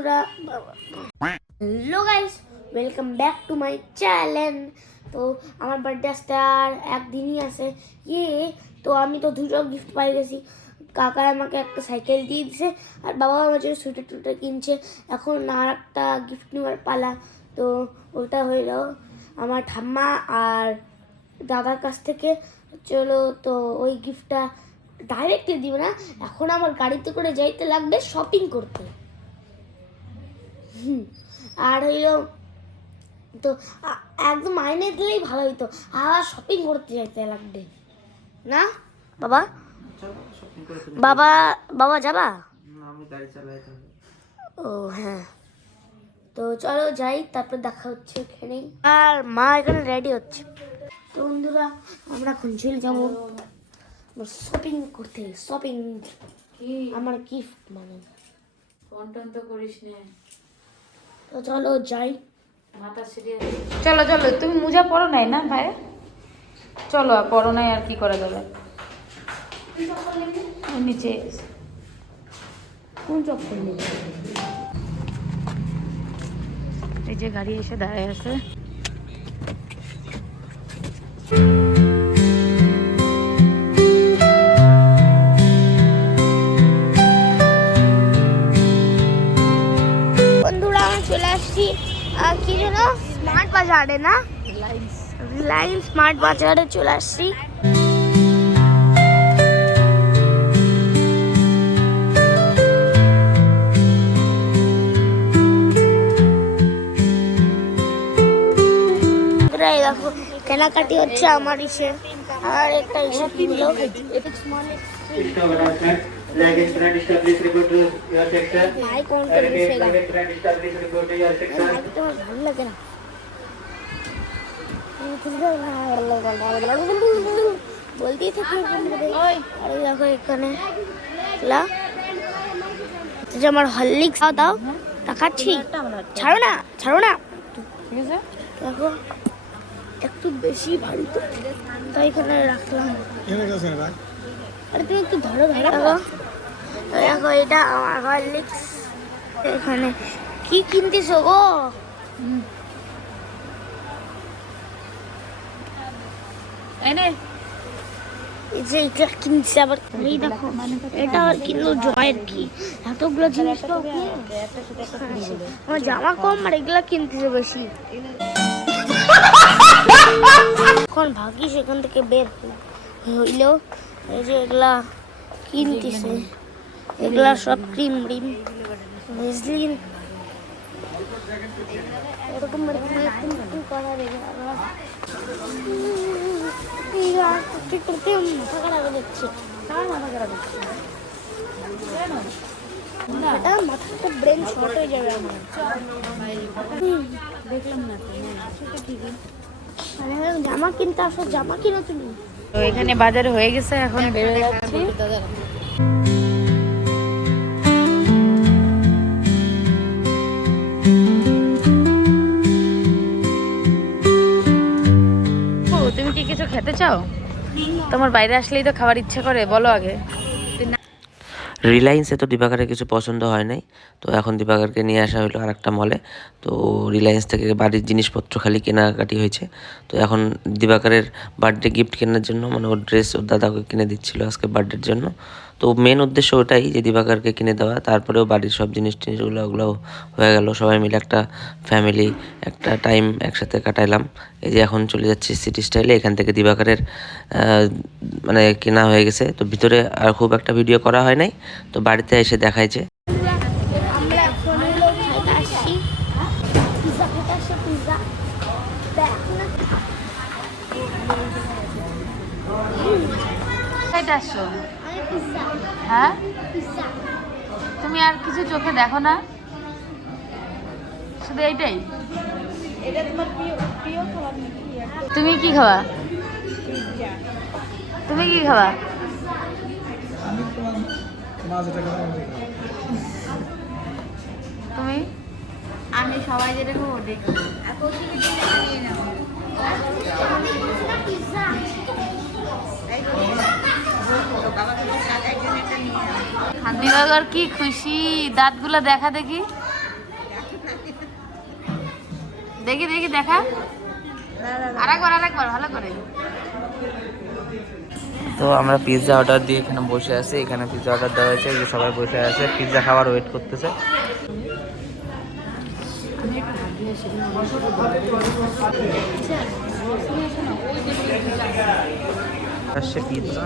বন্ধুরা hello guys, welcome back to my channel. তো আমার বার্থডে আসতে আর একদিনই আছে তো আমি তো দুটো গিফট পাই গেছি। কাকা আমাকে একটা সাইকেল দিয়ে দিছে আর বাবা আমার জন্য সোয়েটার টুইটার কিনছে। এখন আর একটা গিফট নেওয়ার পালা। তো ওটা হইল আমার ঠাম্মা আর দাদার কাছ থেকে। চলো, তো ওই গিফটটা ডাইরেক্টলি দিব না, এখন আমার গাড়িতে করে যাইতে লাগবে শপিং করতে। আর হইল তো একদম আইনে দিলেই ভালো হইতো, আবার শপিং করতে যাইতে লাগবে না বাবা। বাবা বাবা যাবা? ও হ্যাঁ, তো চলো যাই, তারপর দেখা হচ্ছে এখানে। আর মা এখানে রেডি হচ্ছে। তো বন্ধুরা আমরা এখন চলে যাবো শপিং করতে। শপিং আমার গিফট মানে ফোন টোন তো করিস নে। তো চলো যাই। মাথা সিরিয়াস। চলো চলো, তুমি মোজা পরো নাই না ভাই? চলো পরো নাই, আর কি করা যাবে। নিচে কোন চপ্পল নেবে? এই যে গাড়ি এসে দাঁড়ায় আছে। বন্ধুরা আমি চলে আসছি কি যেন স্মার্ট বাজারে, না রিলায়েন্স স্মার্ট বাজারে চলে আসছি। দেখো কেনাকাটি হচ্ছে আমার ইসে, আর একটা ইসে কিনলো। ভালো লাগে না, বলতেই থাকি। আর দেখো এখানে আমার হরলিক্স দাও, দেখাচ্ছি। ছাড়ো না ছাড়ো না, ঠিক আছে। দেখো একটু বেশি ভারী তো, তাই এখানে রাখলাম। আরে তুমি একটু ধরো ধরো। দেখো দেখো এটা আমার হরলিক্স। এখানে কি কিনতেছো গো? এনে এই যে এটা কিনছে আবার। এই দেখো এটা আবার কিনলো জয়ের কি এতগুলো জিনিস তো আমার জামা কম আর এগুলা কিনতেছে বেশি। এখন ভাগি সেখান থেকে বের হইল। এই যে এগুলা কিনতেছে, এগুলা সব ক্রিম রিম ভেজলিন এরকম করা ঠিক করতে মাথা খারাপ হয়ে যাচ্ছে। এটা মাথাটা ব্রেন শর্ট হয়ে যাবে আমার। দেখলাম না তো। জামা কিনতে আসো, জামা কিনো তুমি। তো এখানে বাজার হয়ে গেছে, এখন বেরোয় যাচ্ছি। তুমি কি কিছু খেতে চাও? তোমার বাইরে আসলেই তো খাবার ইচ্ছে করে, বলো আগে। রিলায়েন্সে তো দিবাকরের কিছু পছন্দ হয় নাই, তো এখন দিবাকরকে নিয়ে আসা হলো আর একটা মলে। তো রিলায়েন্স থেকে বাড়ির জিনিসপত্র খালি কেনাকাটি হয়েছে। তো এখন দিবাকরের বার্থডে গিফট কেনার জন্য, মানে ওর ড্রেস ওর দাদাকে কিনে দিচ্ছিলো আজকে বার্থডের জন্য। তো মেন উদ্দেশ্য ওটাই যে দিবাকরকে কিনে দেওয়া, তারপরেও বাড়ির সব টিনিসগুলো ওগুলো হয়ে গেল। সবাই মিলে একটা ফ্যামিলি একটা টাইম একসাথে কাটাইলাম। এই যে এখন চলে যাচ্ছি সিটি স্টাইলে। এখান থেকে দিবাকরের মানে কেনা হয়ে গেছে। তো ভিতরে আর খুব একটা ভিডিও করা হয় নাই, তো বাড়িতে এসে দেখাইছে। আমরা এখন হলো খাইতে আসছি পিজা খেতে আসছি। পিজা খাইতে আসছো? আমি পিজা হ্যাঁ, পিজা তুমি আর কিছু চোখে দেখো না, শুধু এইটাই? এটা তোমার প্রিয় প্রিয় খাবার নাকি? তুমি কি খাবা? পিজা। তুমি কি খাবা? তুমি? আমি সবাই যেটা খাবো দেখি। দিবাকর কি খুশি, দাঁতগুলো দেখা দেখি। দেখি দেখি দেখা, আরেকবার ভালো করে। তো আমরা পিৎজা অর্ডার দিয়ে এখানে বসে আছি, এখানে পিৎজা অর্ডার দেওয়া হয়েছে, যে সবাই বসে আছে পিৎজা খাওয়ার ওয়েট করতেছে। আসছে পিৎজা,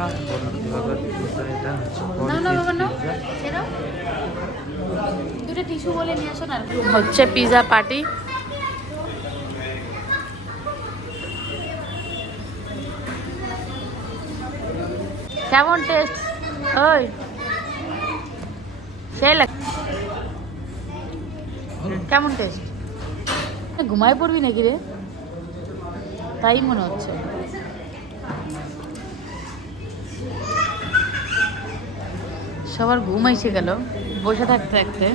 এটা দুটো টিস্যু বলে নিয়ে আসো না। হচ্ছে পিৎজা পার্টি। কেমন টেস্ট? ওই সেই লাগ, কেমন টেস্ট? ঘুমায় পড়বি নাকি রে? তাই মনে হচ্ছে। সবার ঘুম এসে গেল বসে থাকতে থাকতে।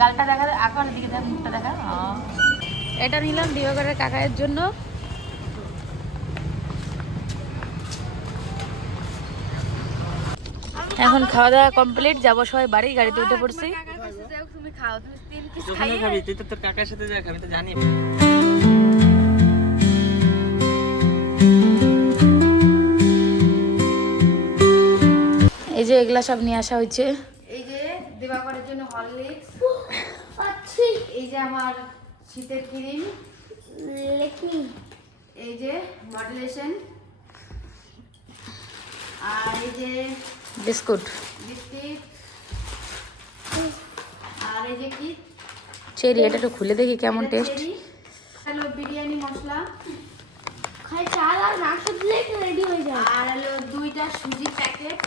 গালটা দেখা, আঁকার দিকে দেখ, মুখটা দেখা। এটা নিলাম দিবাকরের কাকায়ের জন্য। এখন খাওয়া দাওয়া কমপ্লিট, যাবো সবাই বাড়ি, গাড়িতে উঠে পড়ছি। তুমি খাও, তুমি তিন পিস খাবি, তুই তো তোর কাকার সাথে যা খাবি, তো জানি। এই যে এগুলা সব নিয়ে আসা হয়েছে। এই যে দিবাকরের জন্য হরলিক্স, এই যে আমার শীতের ক্রিম, এই যে মডুলেশন, আর এই যে বিস্কুট, আর এই যে কি চেরি, এটা একটু খুলে দেখি কেমন টেস্ট। হ্যালো বিরিয়ানি মশলা, খাই চাল আর মাংস দিলেই তো রেডি হয়ে যায়। আর হলো 2টা সুজি প্যাকেট।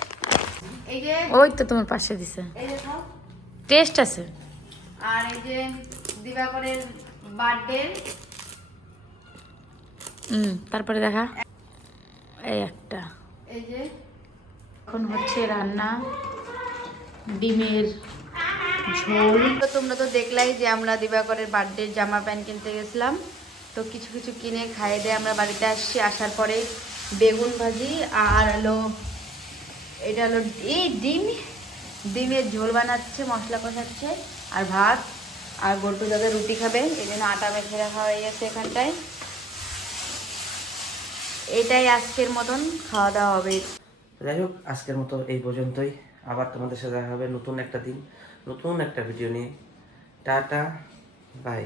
এই যে ওই তো তোমার পাশে দিছে, এই যে খাও, টেস্ট আছে। আর এই যে দিবাকরের বার্থডে, তারপরে দেখা এই একটা, এই যে এখন হচ্ছে রান্না ডিমের ঝোল। তো তোমরা তো দেখলাই যে আমরা দিবাকরের বার্থডে জামা প্যান্ট কিনতে গেছিলাম, তো কিছু কিছু কিনে খাইয়ে দিয়ে আমরা বাড়িতে আসছি। আসার পরে বেগুন ভাজি আর হলো এটা হলো এই ডিমের ঝোল বানাচ্ছে, মশলা কষাচ্ছে, আর ভাত। আর গোটু দাদা রুটি খাবে, এই জন্য আটা মেখে রাখা হয়ে গেছে এখানটায়। এটাই আজকের মতন খাওয়া দাওয়া হবে। যাই হোক, আজকের মতো এই পর্যন্তই। আবার তোমাদের সাথে দেখা হবে নতুন একটা দিন, নতুন একটা ভিডিও নিয়ে। Tata, by.